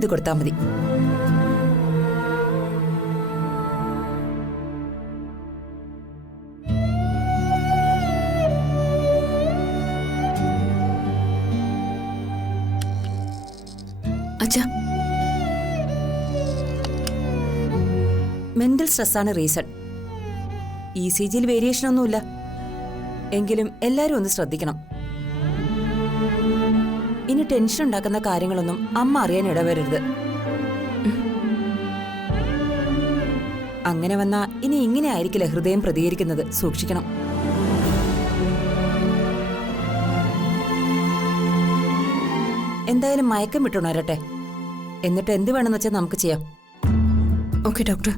ചെയ്ത് കൊടുത്താൽ മതി. അച്ഛാ, മെന്റൽ സ്ട്രെസ്സാണ് റീസൺ. ECGയിൽ വേരിയേഷൻ ഒന്നുമില്ല. എങ്കിലും എല്ലാവരും ഒന്ന് ശ്രദ്ധിക്കണം. ഇനി ടെൻഷൻ ഉണ്ടാക്കുന്ന കാര്യങ്ങളൊന്നും അമ്മ അറിയാൻ ഇടവരരുത്. അങ്ങനെ വന്നാ ഇനി ഇങ്ങനെ ആയിരിക്കില്ല ഹൃദയം പ്രതികരിക്കുന്നത്. സൂക്ഷിക്കണം. എന്തായാലും മയക്കം വിട്ടുണരട്ടെ. എന്നിട്ട് എന്ത് വേണമെന്ന് വെച്ചാൽ നമുക്ക് ചെയ്യാം. Okay doctor.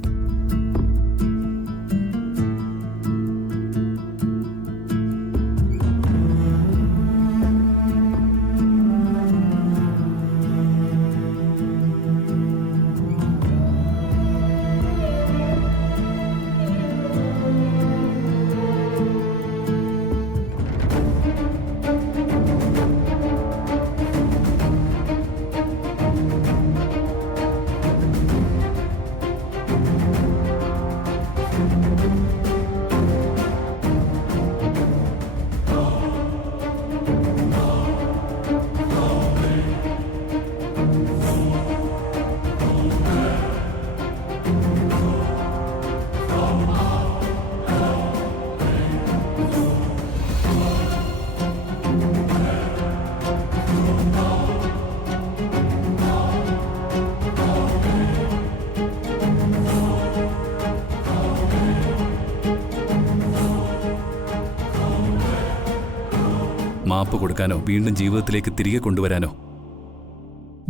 മാപ്പ് കൊടുക്കാനോ വീണ്ടും ജീവിതത്തിലേക്ക് തിരികെ കൊണ്ടുവരാനോ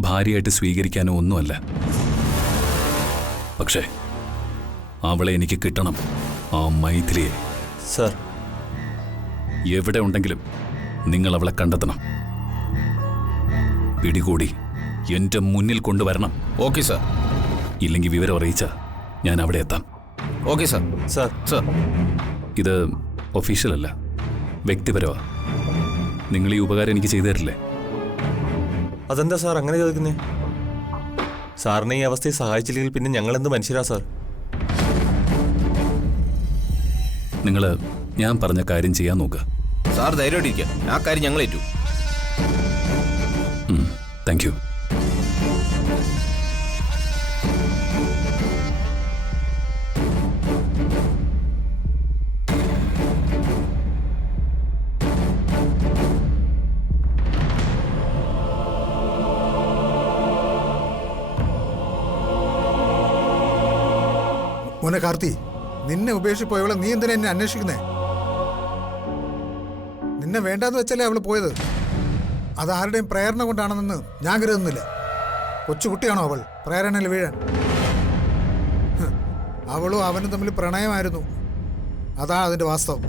ഭാര്യയായിട്ട് സ്വീകരിക്കാനോ ഒന്നുമല്ല. പക്ഷേ അവളെ എനിക്ക് കിട്ടണം. ആ മൈഥിലിയെ. സർ, എവിടെ ഉണ്ടെങ്കിലും നിങ്ങൾ അവളെ കണ്ടെത്തണം. പിടികൂടി എന്റെ മുന്നിൽ കൊണ്ടുവരണം. Okay sir. ഇല്ലെങ്കിൽ വിവരം അറിയിച്ച ഞാൻ അവിടെ എത്താം. Okay sir. സർ, സർ, ഇത് ഒഫീഷ്യൽ അല്ല, വ്യക്തിപരമാ. നിങ്ങൾ ഈ ഉപകാരം എനിക്ക് ചെയ്തു തരില്ലേ? അതെന്താ സാർ അങ്ങനെ ചോദിക്കുന്നേ? സാറിനെ ഈ അവസ്ഥയെ സഹായിച്ചില്ലെങ്കിൽ പിന്നെ ഞങ്ങൾ എന്ത് മനുഷ്യരാ സാർ? നിങ്ങൾ ഞാൻ പറഞ്ഞ കാര്യം ചെയ്യാൻ നോക്കുക. സാർ ധൈര്യമായിട്ടിരിക്കുക. ആ കാര്യം ഞങ്ങൾ ഏറ്റു. Thank you. മോനെ കാർത്തി, നിന്നെ ഉപേക്ഷിച്ച് പോയവളെ നീ എന്തിനാ എന്നെ അന്വേഷിക്കുന്നേ? നിന്നെ വേണ്ടാന്ന് വെച്ചല്ലേ അവള് പോയത്. അതാരുടെയും പ്രേരണ കൊണ്ടാണെന്ന് ഞാൻ കരുതുന്നില്ല. കൊച്ചുകുട്ടിയാണോ അവൾ പ്രേരണയിൽ വീഴാൻ? അവളും അവനും തമ്മിൽ പ്രണയമായിരുന്നു. അതാ അതിന്റെ വാസ്തവം.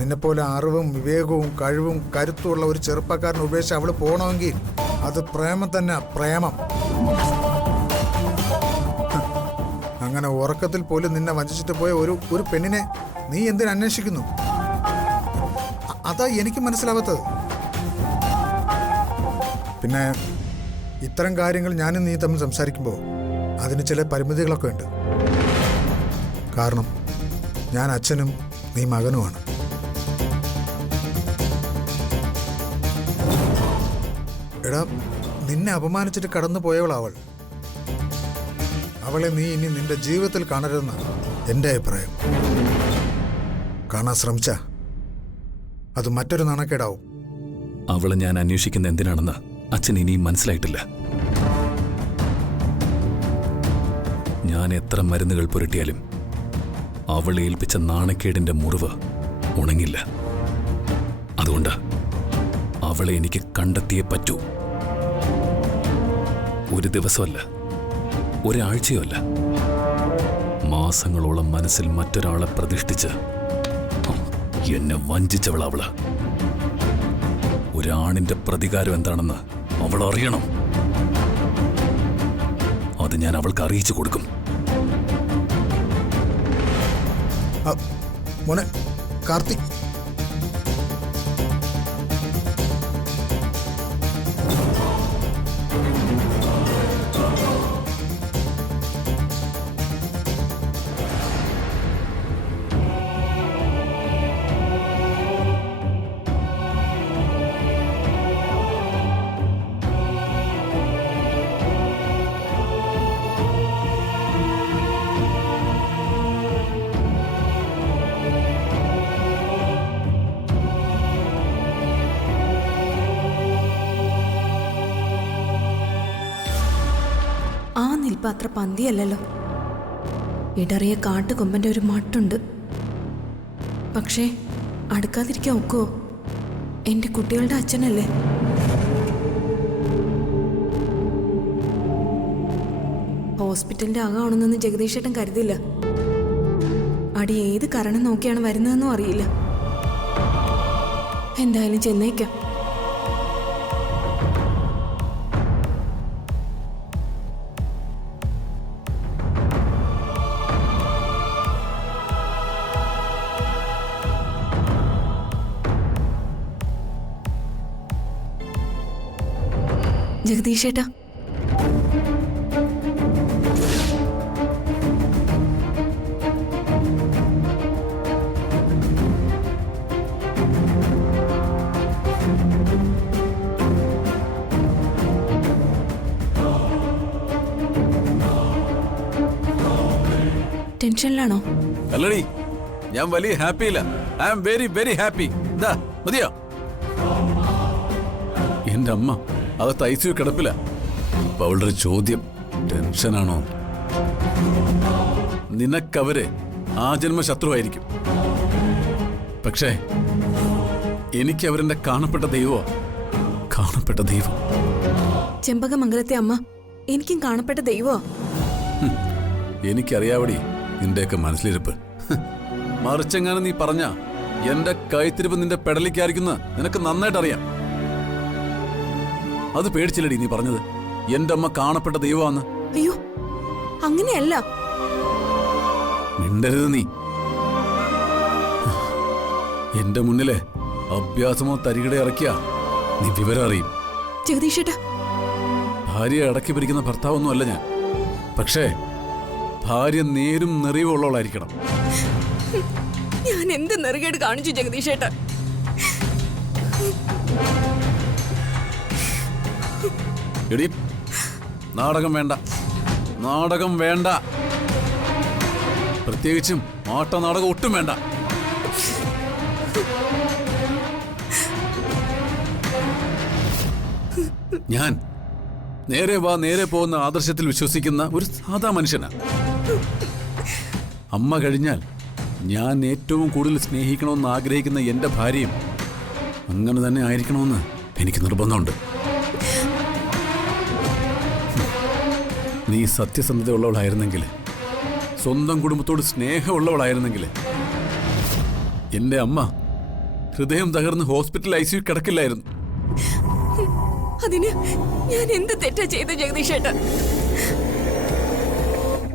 നിന്നെപ്പോലെ അറിവും വിവേകവും കഴിവും കരുത്തുമുള്ള ഒരു ചെറുപ്പക്കാരനെ ഉപേക്ഷിച്ച് അവള് പോകണമെങ്കിൽ അത് പ്രേമം തന്നെ. പ്രേമം. അങ്ങനെ ഉറക്കത്തിൽ പോലും നിന്നെ വഞ്ചിച്ചിട്ട് പോയ ഒരു പെണ്ണിനെ നീ എന്തിനു അന്വേഷിക്കുന്നു? അതാ എനിക്ക് മനസ്സിലാവാത്തത്. പിന്നെ ഇത്തരം കാര്യങ്ങൾ ഞാനും നീ തമ്മിൽ സംസാരിക്കുമ്പോൾ അതിന് ചില പരിമിതികളൊക്കെ ഉണ്ട്. കാരണം ഞാൻ അച്ഛനും നീ മകനുമാണ്. എടാ, നിന്നെ അപമാനിച്ചിട്ട് കടന്നു പോയവളവൾ. അവളെ നീ ഇനി നിന്റെ ജീവിതത്തിൽ കാണരുതെന്നാണ് എൻ്റെ അഭിപ്രായം. കാണാൻ ശ്രമിച്ച അത് മറ്റൊരു നാണക്കേടാവും. അവളെ ഞാൻ അന്വേഷിക്കുന്ന എന്തിനാണെന്ന് അച്ഛൻ ഇനിയും മനസ്സിലായിട്ടില്ല. ഞാൻ എത്ര മരുന്നുകൾ പുരട്ടിയാലും അവളെ ഏൽപ്പിച്ച നാണക്കേടിന്റെ മുറിവ് ഉണങ്ങില്ല. അതുകൊണ്ട് അവളെ എനിക്ക് കണ്ടെത്തിയേ പറ്റൂ. ഒരു ദിവസമല്ല, ഒരാഴ്ചയോ അല്ല, മാസങ്ങളോളം മനസ്സിൽ മറ്റൊരാളെ പ്രതിഷ്ഠിച്ച് എന്നെ വഞ്ചിച്ചവളവള്. ഒരാണിന്റെ പ്രതികാരം എന്താണെന്ന് അവൾ അറിയണം. അത് ഞാൻ അവൾക്ക് അറിയിച്ചു കൊടുക്കും. മോനെ കാർത്തി, ഇപ്പൊ അത്ര പന്തിയല്ലല്ലോ. ഇടറിയ കാട്ടുകൊമ്പന്റെ ഒരു മട്ടുണ്ട്. പക്ഷേ അടുക്കാതിരിക്കാൻ ഒക്കുവോ? എന്റെ കുട്ടികളുടെ അച്ഛനല്ലേ. ഹോസ്പിറ്റലിന്റെ അകമാണെന്നൊന്നും ജഗദീഷേട്ടൻ കരുതില്ല. അടി ഏത് കാരണം നോക്കിയാണ് വരുന്നതെന്നും അറിയില്ല. എന്തായാലും ചെന്നേക്കാം. ജഗദീഷേട്ടാ, ടെൻഷനിലാണോ? അല്ലടി, ഞാൻ വലിയ ഹാപ്പിയില്ല. I am very very happy. എന്താ മതിയോ? എന്റെ അമ്മ അകത്ത് ഐസിയു കിടപ്പില്ല. അപ്പൊ അവളുടെ ഒരു ചോദ്യം, ടെൻഷനാണോ? നിനക്കവര് ആ ജന്മ ശത്രുവായിരിക്കും. പക്ഷേ എനിക്ക് അവരെന്റെ കാണപ്പെട്ട ദൈവമാ. കാണപ്പെട്ട ദൈവം. ചെമ്പകമംഗലത്തെ അമ്മ എനിക്കും കാണപ്പെട്ട ദൈവമാ. എനിക്കറിയാവടി നിന്റെയൊക്കെ മനസ്സിലിരിപ്പ്. മറിച്ചെങ്ങാനും നീ പറഞ്ഞ എന്റെ കൈത്തിരിപ്പ് നിന്റെ പെടലിക്കായിരിക്കുന്ന നിനക്ക് നന്നായിട്ട് അറിയാം. അത് പേടിച്ചില്ലടി നീ പറഞ്ഞത് എന്റെ അമ്മ കാണപ്പെട്ട ദൈവമാന്ന്. അയ്യോ, അങ്ങനെയല്ല. മിണ്ടരുത് നീ. എന്റെ മുന്നിലെ അഭ്യാസമോ തരികിട ഇറക്കിയ നീ വിവരം അറിയും. ജഗദീഷേട്ടാ, ഭാര്യയെ അടക്കി പിരിക്കുന്ന ഭർത്താവൊന്നും അല്ല ഞാൻ. പക്ഷേ ഭാര്യ നേരും നിറവുള്ളവളായിരിക്കണം. ഞാൻ എന്ത് നെറുകേട് കാണിച്ചു ജഗദീഷേട്ടാ? എടി, നാടകം വേണ്ട, നാടകം വേണ്ട. പ്രത്യേകിച്ചും ആട്ട നാടകം ഒട്ടും വേണ്ട. ഞാൻ നേരെ വാ നേരെ പോകുന്ന ആദർശത്തിൽ വിശ്വസിക്കുന്ന ഒരു സാധാ മനുഷ്യനാ. അമ്മ കഴിഞ്ഞാൽ ഞാൻ ഏറ്റവും കൂടുതൽ സ്നേഹിക്കണമെന്ന് ആഗ്രഹിക്കുന്ന എൻ്റെ ഭാര്യയും അങ്ങനെ തന്നെ ആയിരിക്കണമെന്ന് എനിക്ക് നിർബന്ധമുണ്ട്. നീ സത്യസന്ധതയുള്ളവളായിരുന്നെങ്കിൽ, സ്വന്തം കുടുംബത്തോട് സ്നേഹമുള്ളവളായിരുന്നെങ്കിൽ എൻ്റെ അമ്മ ഹൃദയം തകർന്ന് ഹോസ്പിറ്റൽ ഐസിയു കിടക്കില്ലായിരുന്നു. അതിന് ഞാൻ എന്ത് തെറ്റാ ചെയ്ത ജഗദീഷേട്ടാ?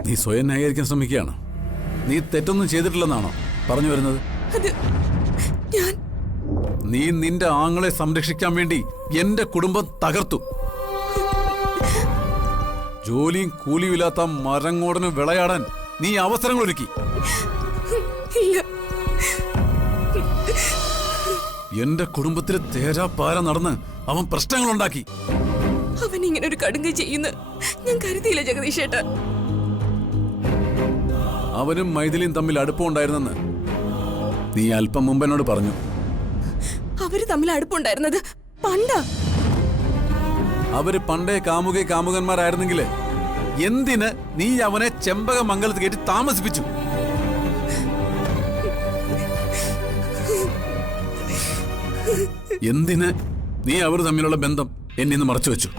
നീ സ്വയം ന്യായീകരിക്കാൻ ശ്രമിക്കുകയാണ്. നീ തെറ്റൊന്നും ചെയ്തിട്ടില്ലെന്നാണോ പറഞ്ഞു വരുന്നത്? അത് ഞാൻ നീ നിന്റെ ആങ്ങളെ സംരക്ഷിക്കാൻ വേണ്ടി എന്റെ കുടുംബം തകർത്തു. ജോലിയും കൂലിയുമില്ലാത്ത മരങ്ങോടന് വിളയാടാൻ നീ അവസരങ്ങൾ ഒരുക്കി. ഇല്ല. എന്റെ കുടുംബത്തിൽ തേരാപ്പാര നടന്ന് അവൻ പ്രശ്നങ്ങളുണ്ടാക്കി. അവൻ ഇങ്ങനെ ഒരു കടുങ്ക ചെയ്യുന്ന ഞാൻ കരുതിയില്ല ജഗദീഷേട്ടാ. അവനും മൈഥിലിയും തമ്മിൽ അടുപ്പമുണ്ടായിരുന്നെന്ന് നീ അല്പം മുമ്പ് എന്നോട് പറഞ്ഞു. അവര് തമ്മിൽ അടുപ്പുണ്ടായിരുന്നത് പണ്ടാ. അവര് പണ്ടേ കാമുകന്മാരായിരുന്നെങ്കിൽ എന്തിന് നീ അവനെ ചെമ്പകമംഗലത്ത് കയറ്റി താമസിപ്പിച്ചു? എന്തിന് നീ അവർ തമ്മിലുള്ള ബന്ധം എന്നെ ഇന്ന് മറച്ചു വെച്ചു?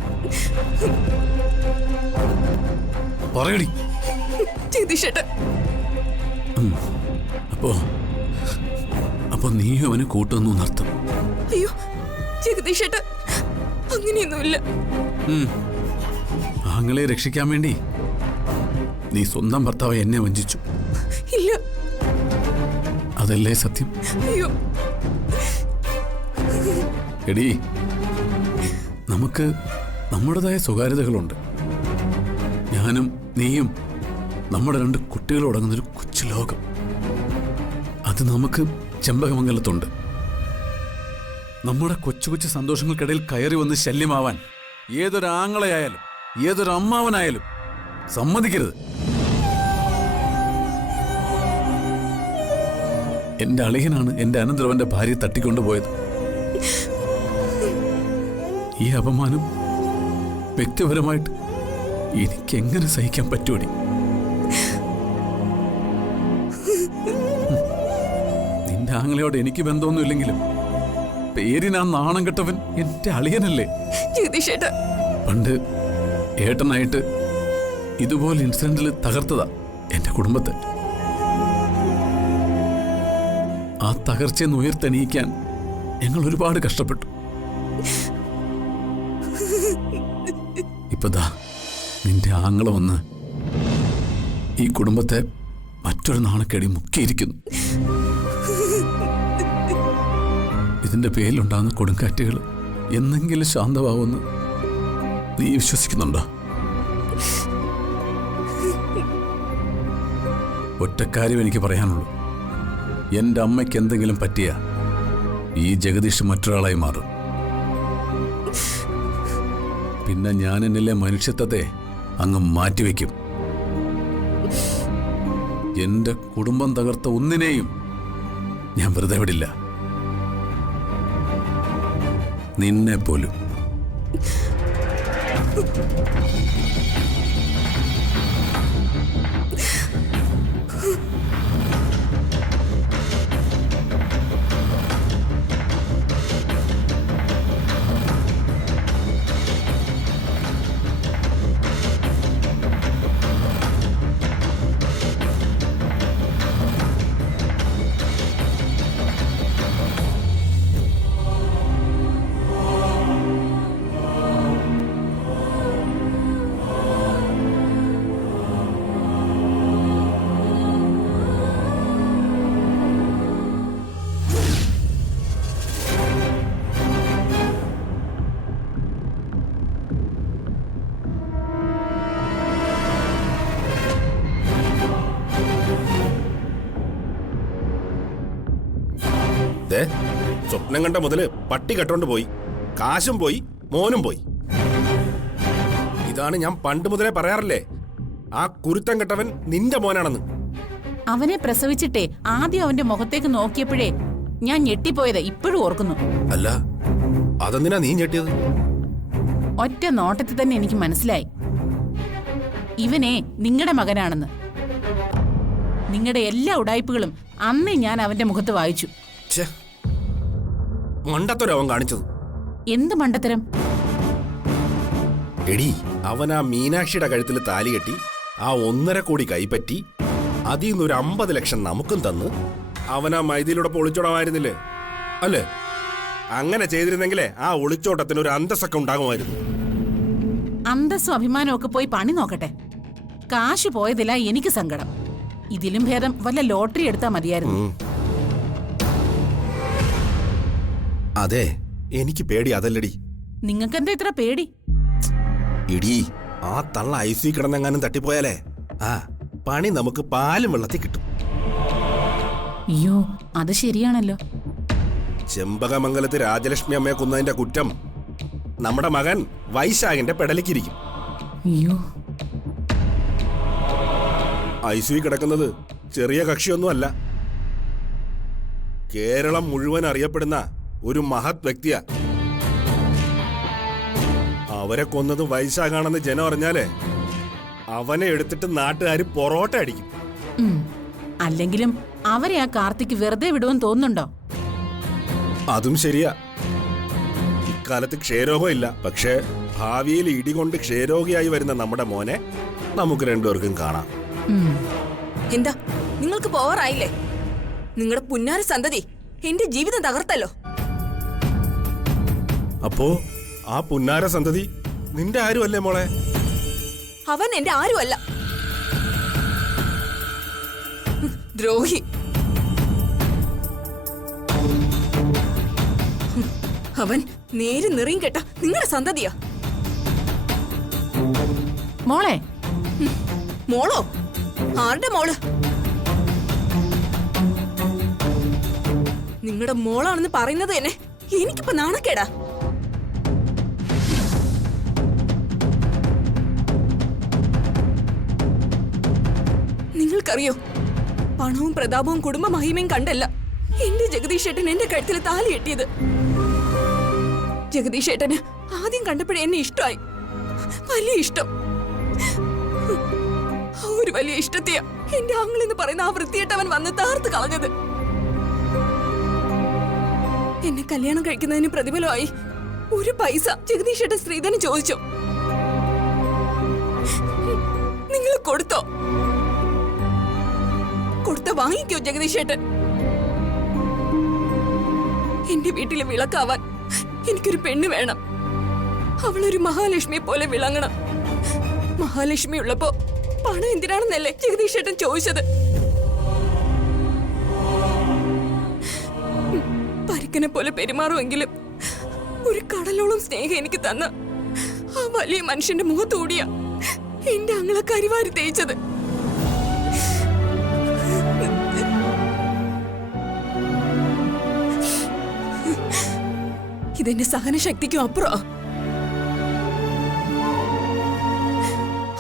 പറയടി. ജഗദീഷേട്ടാ, അപ്പോ നീ അവന് കൂട്ടുന്നു എന്നർത്ഥം. അയ്യോ ജഗദീഷേട്ടാ, അങ്ങനെയൊന്നുമില്ല. ആങ്ങളെ രക്ഷിക്കാൻ വേണ്ടി നീ സ്വന്തം ഭർത്താവ് എന്നെ വഞ്ചിച്ചു. ഇല്ല. അതല്ലേ സത്യം? അയ്യോ. എടീ, നമുക്ക് നമ്മുടേതായ സ്വകാര്യതകളുണ്ട്. ഞാനും നീയും നമ്മുടെ 2 കുട്ടികളോടങ്ങുന്നൊരു കൊച്ചു ലോകം. അത് നമുക്ക് ചെമ്പകമംഗലത്തുണ്ട്. നമ്മുടെ കൊച്ചു കൊച്ചു സന്തോഷങ്ങൾക്കിടയിൽ കയറി വന്ന് ശല്യമാവാൻ ഏതൊരാങ്ങളയായാലും ഏതൊരമ്മാവനായാലും സമ്മതിക്കരുത്. എന്റെ അളിയനാണ് എന്റെ അനന്തരവന്റെ ഭാര്യയെ തട്ടിക്കൊണ്ടുപോയത്. ഈ അപമാനം വ്യക്തിപരമായിട്ട് എനിക്കെങ്ങനെ സഹിക്കാൻ പറ്റൂടി? നിന്റെ ആങ്ങളയോട് എനിക്ക് ബന്ധമൊന്നുമില്ലെങ്കിലും പേരിനാ നാണം കെട്ടവൻ എന്റെ അളിയനല്ലേ? ജഗദീഷേട്ടാ, പണ്ട് ഏട്ടനായിട്ട് ഇതുപോലെ ഇൻസിഡന്റിൽ തകർത്തതാ എന്റെ കുടുംബത്തെ. ആ തകർച്ചയെന്ന് ഉയർത്തെണീക്കാൻ ഞങ്ങൾ ഒരുപാട് കഷ്ടപ്പെട്ടു. ഇപ്പതാ നിന്റെ ആങ്ങള വന്ന് ഈ കുടുംബത്തെ മറ്റൊരു നാണക്കേടി മുക്കിയിരിക്കുന്നു. ഇതിന്റെ പേരിലുണ്ടാകുന്ന കൊടുങ്കാറ്റുകൾ എന്നെങ്കിലും ശാന്തമാവുമെന്ന് നീ വിശ്വസിക്കുന്നുണ്ടോ? ഒറ്റക്കാര്യം എനിക്ക് പറയാനുള്ളൂ. എൻ്റെ അമ്മയ്ക്ക് എന്തെങ്കിലും പറ്റിയ ഈ ജഗദീഷ് മറ്റൊരാളായി മാറും. പിന്നെ ഞാൻ എന്നിലെ മനുഷ്യത്വത്തെ അങ്ങ് മാറ്റിവെക്കും. എൻ്റെ കുടുംബം തകർത്ത ഒന്നിനെയും ഞാൻ വെറുതെ വിടില്ല, നിന്നെ പോലും. സ്വപ്നം കണ്ട മുതല് പട്ടി കെട്ടോണ്ട് പോയി, കാശും പോയി, മോനും പോയി. ഇതാണ് ഞാൻ പണ്ട് മുതലേ പറയാറില്ലേ, ആ കുരുത്തം കെട്ടവൻ നിന്റെ മോനാണെന്ന്. അവനെ പ്രസവിച്ചിട്ടേ ആദ്യം അവന്റെ മുഖത്തേക്ക് നോക്കിയപ്പോഴേ ഞാൻ ഞെട്ടിപ്പോയത് ഇപ്പോഴും ഓർക്കുന്നു. അല്ല, അതെന്തിനാ നീ ഞെട്ടിയത്? ഒറ്റ നോട്ടത്തിൽ തന്നെ എനിക്ക് മനസ്സിലായി ഇവനെ നിങ്ങളുടെ മകനാണെന്ന്. നിങ്ങളുടെ എല്ലാ ഉടായ്പകളും അന്നേ ഞാൻ അവന്റെ മുഖത്ത് വായിച്ചു. മണ്ടത്തരം അവൻ കാണിച്ചത്. എന്ത് മണ്ടത്തരം? എടി, അവൻ ആ മീനാക്ഷിയുടെ കഴുത്തിൽ താലി കെട്ടി ആ 1.5 കോടി കൈപ്പറ്റി അതിൽ നിന്ന് ഒരു 50 ലക്ഷം നമുക്കും തന്ന് അവൻ ആ മൈദിയിലൂടെ ഒളിച്ചോടമായിരുന്നില്ലേ? അല്ലേ? അങ്ങനെ ചെയ്തിരുന്നെങ്കിലേ ആ ഒളിച്ചോട്ടത്തിന് ഒരു അന്തസ്സൊക്കെ ഉണ്ടാകുമായിരുന്നു. അന്തസ്സും അഭിമാനവും ഒക്കെ പോയി പണി നോക്കട്ടെ. കാശ് പോയതില്ല എനിക്ക് സങ്കടം. ഇതിലും ഭേദം വല്ല ലോട്ടറി എടുത്താ മതിയായിരുന്നു. അതെ, എനിക്ക് പേടി അതല്ലടി. നിങ്ങൾക്കെന്താ ഇത്ര പേടി? ഇടി, ആ തള്ള ഐസി കിടന്നെങ്ങാനും തട്ടിപ്പോയാലേ പണി നമുക്ക് പാലും വെള്ളത്തിൽ കിട്ടും. അയ്യോ, അത് ശരിയാണല്ലോ. ചെമ്പകമംഗലത്ത് രാജലക്ഷ്മി അമ്മയെ കൊന്നതിന്റെ കുറ്റം നമ്മുടെ മകൻ വൈശാഖിന്റെ പെടലിക്കിരിക്കും. അയ്യോ, ഐസി കിടക്കുന്നത് ചെറിയ കക്ഷിയൊന്നുമല്ല. കേരളം മുഴുവൻ അറിയപ്പെടുന്ന ഒരു മഹത് വ്യക്തിയാ. അവരെ കൊന്നത് വൈശാഖാണെന്ന് ജനം അറിഞ്ഞാലേ അവനെ എടുത്തിട്ട് നാട്ടുകാര് പൊറോട്ട അടിക്കും. അല്ലെങ്കിലും അവരെ ആ കാർത്തിക്ക് വെറുതെ വിടുമെന്ന് തോന്നുന്നുണ്ടോ? അതും ശരിയാ. ഇക്കാലത്ത് ക്ഷയരോഗം ഇല്ല, പക്ഷേ ഭാവിയിൽ ഇടികൊണ്ട് ക്ഷയരോഗിയായി വരുന്ന നമ്മുടെ മോനെ നമുക്ക് രണ്ടുപേർക്കും കാണാം. എന്താ നിങ്ങൾക്ക് പോവാറായില്ലേ? നിങ്ങളുടെ പുന്നാര സന്തതി എന്റെ ജീവിതം തകർത്തല്ലോ. അപ്പോ ആ പുന്നാര സന്തതി നിന്റെ ആരുമല്ലേ മോളെ? അവൻ എന്റെ ആരുമല്ല. ദ്രോഹി. അവൻ നേര് നിറയും കേട്ട നിങ്ങളുടെ സന്തതിയാ. മോളെ. മോളോ? ആരുടെ മോള്? നിങ്ങളുടെ മോളാണെന്ന് പറയുന്നത് തന്നെ എനിക്കിപ്പോ നാണക്കേടാ. നിങ്ങൾക്കറിയോ, പണവും പ്രതാപവും കുടുംബ മഹിമയും കണ്ടല്ല എന്റെ ജഗദീഷേട്ടൻ എന്റെ കഴുത്തിൽ താലി കെട്ടിയത്. ജഗദീഷേട്ടന് ആദ്യം കണ്ടപ്പോഴേ എന്നെ ഇഷ്ടമായി, വലിയ ഇഷ്ടം. ഒരു വലിയ ഇഷ്ടത്തെയാ എന്റെ ആങ്ങളെന്ന് പറയുന്ന ആ വൃത്തിയായിട്ടവൻ വന്ന് താർത്ത് കളഞ്ഞത്. എന്നെ കല്യാണം കഴിക്കുന്നതിന് പ്രതിഫലമായി ഒരു പൈസ ജഗദീഷേട്ടൻ ശ്രീധരൻ ചോദിച്ചു. നിങ്ങൾ കൊടുത്തോ? കൊടുത്ത വാങ്ങിക്കോ ജഗദീഷേട്ടൻ? എന്റെ വീട്ടിലെ വിളക്കാവാൻ എനിക്കൊരു പെണ്ണ് വേണം. അവളൊരു മഹാലക്ഷ്മിയെ പോലെ വിളങ്ങണം. മഹാലക്ഷ്മി ഉള്ളപ്പോ പണം എന്തിനാണെന്നല്ലേ ജഗദീഷേട്ടൻ ചോദിച്ചത്. പരിക്കനെ പോലെ പെരുമാറുമെങ്കിലും ഒരു കടലോളം സ്നേഹം എനിക്ക് തന്ന ആ വലിയ മനുഷ്യന്റെ മുഖത്തൂടിയ എന്റെ അങ്ങളെ കരിവാരി തേച്ചത്. ഇതെന്റെ സഹനശക്തിക്കും അപ്പുറം.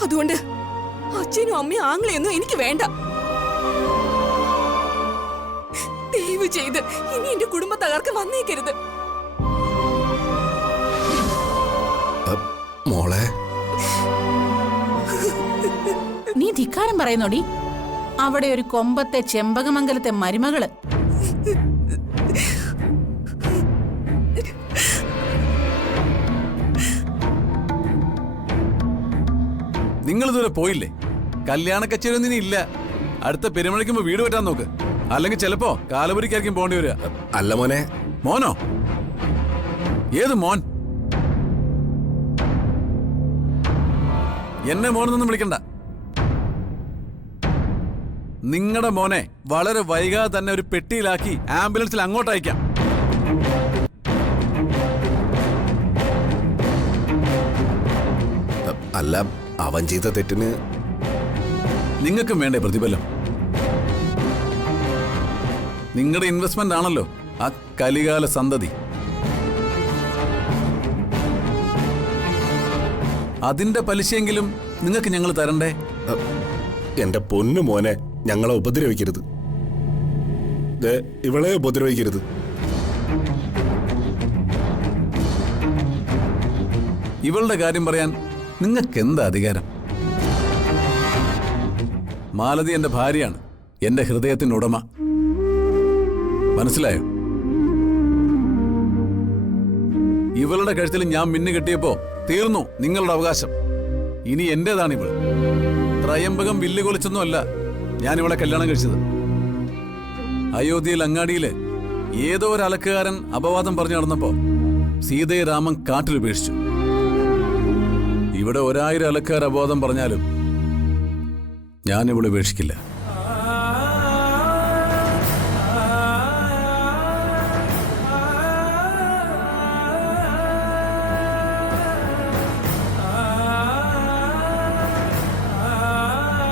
അതുകൊണ്ട് അച്ഛനും അമ്മയും ആങ്ങളെയൊന്നും എനിക്ക് വേണ്ട. ദയവ് ചെയ്ത് ഇനി എന്റെ കുടുംബ തകർക്കാൻ വന്നേക്കരുത്. മോളെ, നീ ധിക്കാരം പറയുന്നോടി? അവിടെ ഒരു കൊമ്പത്തെ ചെമ്പകമംഗലത്തെ മരുമകള്. നിങ്ങൾ ഇതുവരെ പോയില്ലേ? കല്യാണ കച്ചേരിയൊന്നും ഇനി ഇല്ല. അടുത്ത പെരുമഴയ്ക്കുമ്പോ വീട് വെട്ടാൻ നോക്ക്. അല്ലെങ്കിൽ ചിലപ്പോ കാലപുരിക്കായിരിക്കും പോകേണ്ടി വരിക. അല്ല മോനെ. മോനോ? ഏത് മോൻ? എന്നെ മോനൊന്നും വിളിക്കണ്ട. നിങ്ങളുടെ മോനെ വളരെ വൈകാതെ തന്നെ ഒരു പെട്ടിയിലാക്കി ആംബുലൻസിൽ അങ്ങോട്ട് അയക്കാം. അല്ല, അവൻ ചെയ്ത തെറ്റിന് നിങ്ങൾക്കും വേണ്ടേ പ്രതിഫലം? നിങ്ങളുടെ ഇൻവെസ്റ്റ്മെന്റ് ആണല്ലോ ആ കലികാല സന്തതി. അതിന്റെ പലിശയെങ്കിലും നിങ്ങൾക്ക് ഞങ്ങൾ തരണ്ടേ? എന്റെ പൊന്നു മോനെ, ഞങ്ങളെ ഉപദ്രവിക്കരുത്. ഇവളെ ഉപദ്രവിക്കരുത്. ഇവളുടെ കാര്യം പറയാൻ നിങ്ങൾക്ക് എന്താ അധികാരം? മാലതി എന്റെ ഭാര്യയാണ്, എന്റെ ഹൃദയത്തിന്റെ ഉടമ. മനസ്സിലായോ? ഇവളുടെ കഴുത്തിൽ ഞാൻ മിന്നു കെട്ടിയപ്പോ തീർന്നു നിങ്ങളുടെ അവകാശം. ഇനി എന്റേതാണ് ഇവൾ. ത്രയംബകം വില്ല് കൊലിച്ചൊന്നുമല്ല ഞാൻ ഇവളെ കല്യാണം കഴിച്ചത്. അയോധ്യയിൽ അങ്ങാടിയില് ഏതോ ഒരു അലക്കുകാരൻ അപവാദം പറഞ്ഞു നടന്നപ്പോ സീതയെ രാമൻ കാട്ടിലുപേക്ഷിച്ചു. ഇവിടെ 1000 അലക്കുകാർ അപവാദം പറഞ്ഞാലും ഞാൻ ഇവളെ ഉപേക്ഷിക്കില്ല.